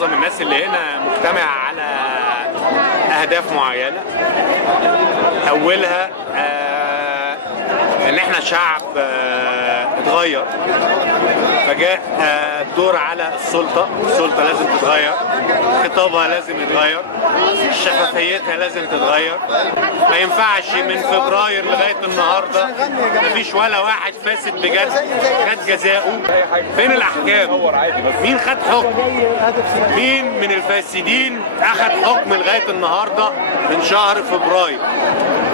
معظم الناس اللي هنا مجتمعة على أهداف معينة، أولها إن إحنا شعب اتغير، فجاء الدور على السلطة لازم تتغير، خطابها لازم يتغير، شفافيتها لازم تتغير. ما ينفعش من فبراير لغاية النهاردة مفيش ولا واحد فاسد بجد خد جزاؤه. فين الأحكام؟ مين خد حكم؟ مين من الفاسدين أخد حكم لغاية النهاردة من شهر فبراير؟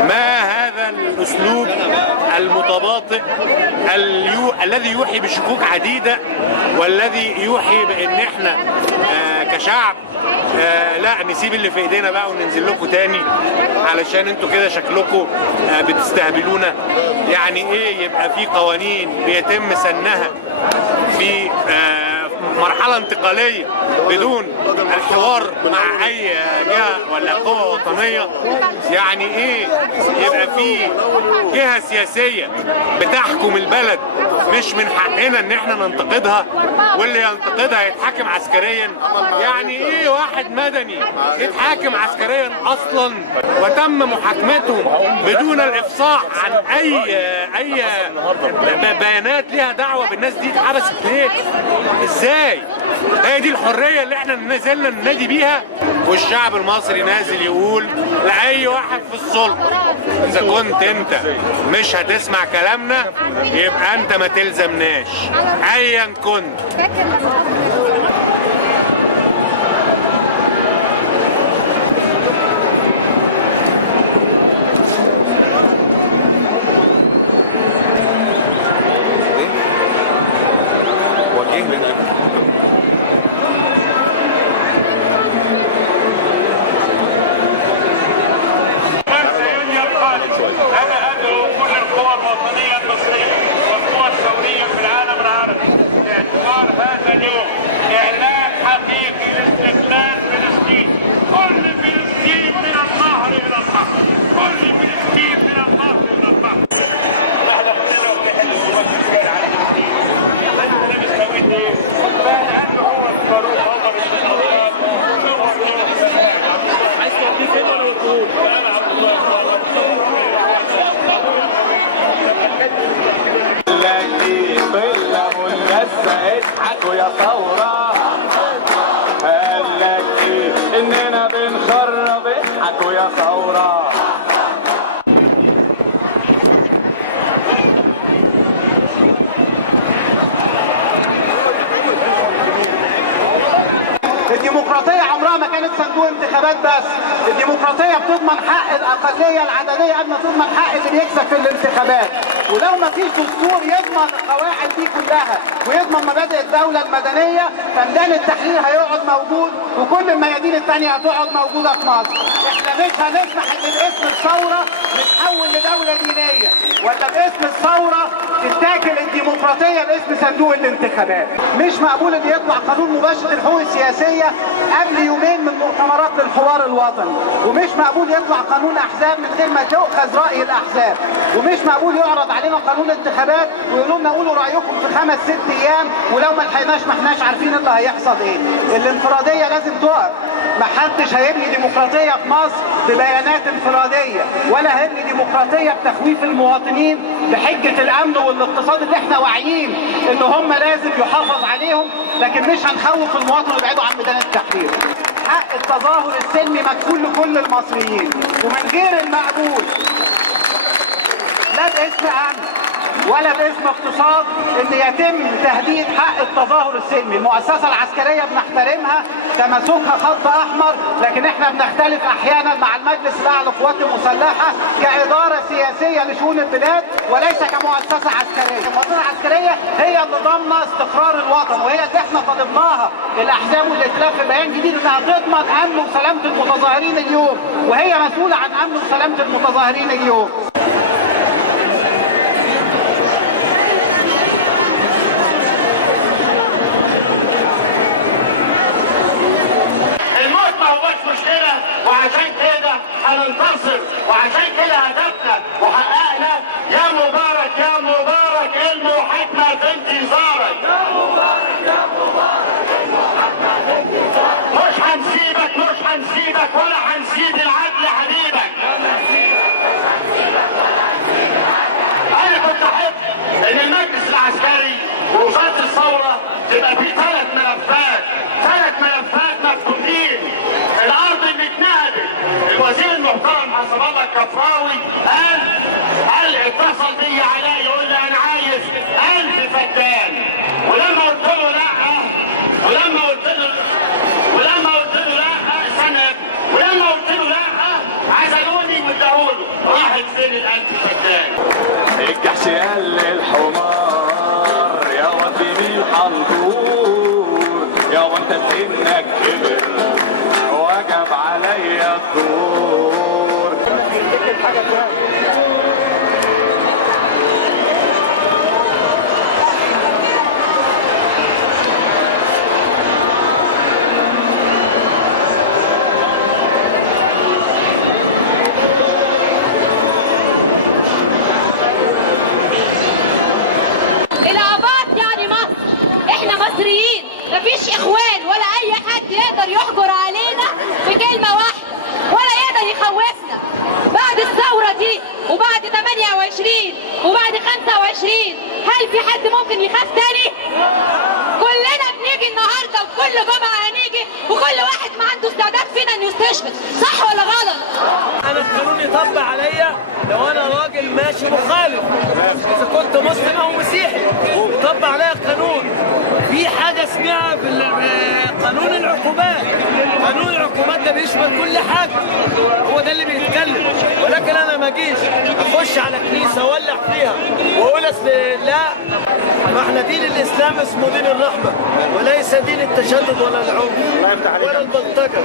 ما هذا الأسلوب المتباطئ الذي يوحي بشكوك عديدة، والذي يوحي بأن احنا كشعب لا نسيب اللي في ايدينا بقى وننزل لكم تاني، علشان انتوا كده شكلكم بتستهبلونا. يعني ايه يبقى في قوانين بيتم سنها في مرحلة انتقالية بدون الحوار مع اي جهة ولا قوة وطنية؟ يعني ايه يبقى في جهة سياسية بتحكم البلد مش من حقنا ان احنا ننتقدها، واللي ينتقدها يتحاكم عسكريا؟ يعني ايه واحد مدني يتحاكم عسكريا اصلا وتم محاكمتهم بدون الافصاح عن اي بيانات ليها دعوة بالناس دي اتحبست ليه؟ ازاي؟ هي دي الحرية اللي احنا نزلنا ننادي بيها؟ والشعب المصري نازل يقول لأي واحد في السلطة إذا كنت أنت مش هتسمع كلامنا يبقى أنت ما تلزمناش أيا كنت. أنا أدعو كل القوى الوطنية المصرية والقوى الثورية في العالم العربي باعتبار هذا اليوم إعلان حقيقي لاستقلال فلسطين. كل فلسطين من النهر إلى النهر، كل فلسطين من النهر إلى النهر. نحن كلنا بنحل الممثل على فلسطين. أنت لابس سويت إيه؟ لأنه هو الفاروق عمر بن الخطاب، هو عايز توديه فين ولا يطول؟ أنا عبد الله اضحكوا يا ثورة، قال لك ايه اننا بنخرب، اضحكوا يا ثورة. الديمقراطية عمرها ما كانت صندوق انتخابات بس، الديمقراطية بتضمن حق الأقلية العددية قبل ما تضمن حق اللي بيكسب في الانتخابات. ولو ما فيش دستور يضمن القواعد دي كلها ويضمن مبادئ الدولة المدنية، فميدان التحرير هيقعد موجود وكل الميادين الثانية هتقعد موجودة في مصر. احنا مش هنسمح ان باسم الثورة نتحول لدولة دينية، ولا باسم الثورة تتاكل الديمقراطية باسم صندوق الانتخابات. مش مقبول ان يطلع قانون مباشر الحقوق السياسية قبل يومين من مؤتمرات الحوار الوطني، ومش مقبول يطلع قانون احزاب من غير ما تؤخذ رأي الاحزاب، ومش مقبول يعرض علينا قانون انتخابات ويقولوا لنا قولوا رايكم في 5-6 ايام، ولو ما لحقناش ما احناش عارفين اللي هيحصل ايه. الانفراديه لازم تقف. محدش هيبني ديمقراطيه في مصر ببيانات انفراديه، ولا هيبني ديمقراطيه بتخويف المواطنين بحجه الامن والاقتصاد اللي احنا واعيين ان هم لازم يحافظ عليهم، لكن مش هنخوف المواطن ويبعدوا عن ميدان التحرير. حق التظاهر السلمي مكفول لكل المصريين، ومن غير المقبول لا باسم امن ولا باسم اقتصاد ان يتم تهديد حق التظاهر السلمي. المؤسسه العسكريه بنحترمها، تماسكها خط احمر، لكن احنا بنختلف احيانا مع المجلس الاعلى للقوات المسلحه كاداره سياسيه لشؤون البلاد وليس كمؤسسه عسكريه. المؤسسه العسكريه هي اللي ضامنه استقرار الوطن، وهي اللي احنا طالبناها الاحزاب والائتلاف في بيان جديد انها تضمن امن وسلامه المتظاهرين اليوم، وهي مسؤوله عن امن وسلامه المتظاهرين اليوم. وعشان كده هننتصر، وعشان كده هدفنا وحققنا. يا مبارك يا مبارك المحاكمة في انتظارك. يا مبارك يا مبارك المحاكمة في انتظارك. حبيبك ولا هنسيب العدل حبيبك. انا كنت احب ان المجلس العسكري ووزاره الثوره تبقى في 3 ملفات مفتوحين. الارض اللي اتنهبت، الوزير المحترم حسب الله الكفراوي قال اتصل بي علاء يقول لي انا عايز 1000 فدان، ولما قلت له لا عزلوني واداهوله. راحت فين ال1000 فدان؟ الجحش قال للحمار يا وطني الحنطور، يا وانت سنك كبر وجب عليا الدور. مفيش اخوان ولا اي حد يقدر يحجر علينا بكلمه واحده ولا يقدر يخوفنا. بعد الثوره دي وبعد 28 وبعد 25 هل في حد ممكن يخاف تاني؟ كلنا بنيجي النهارده وكل جمعه هنيجي وكل واحد ما عنده استعداد فينا انه يستشهد، صح ولا غلط؟ انا القانون يطبق عليا لو انا راجل ماشي مخالف، اذا كنت مسلم او مسيحي يطبق عليا القانون. في حاجه اسمها قانون العقوبات. قانون العقوبات ده بيشمل كل حاجه، هو ده اللي بيتكلم. ولكن انا ما اجيش اخش على كنيسه اولع فيها واقول اصل لا، ما احنا دين الاسلام اسمه دين الرحمه وليس دين التشدد ولا العنف ولا البلطجه.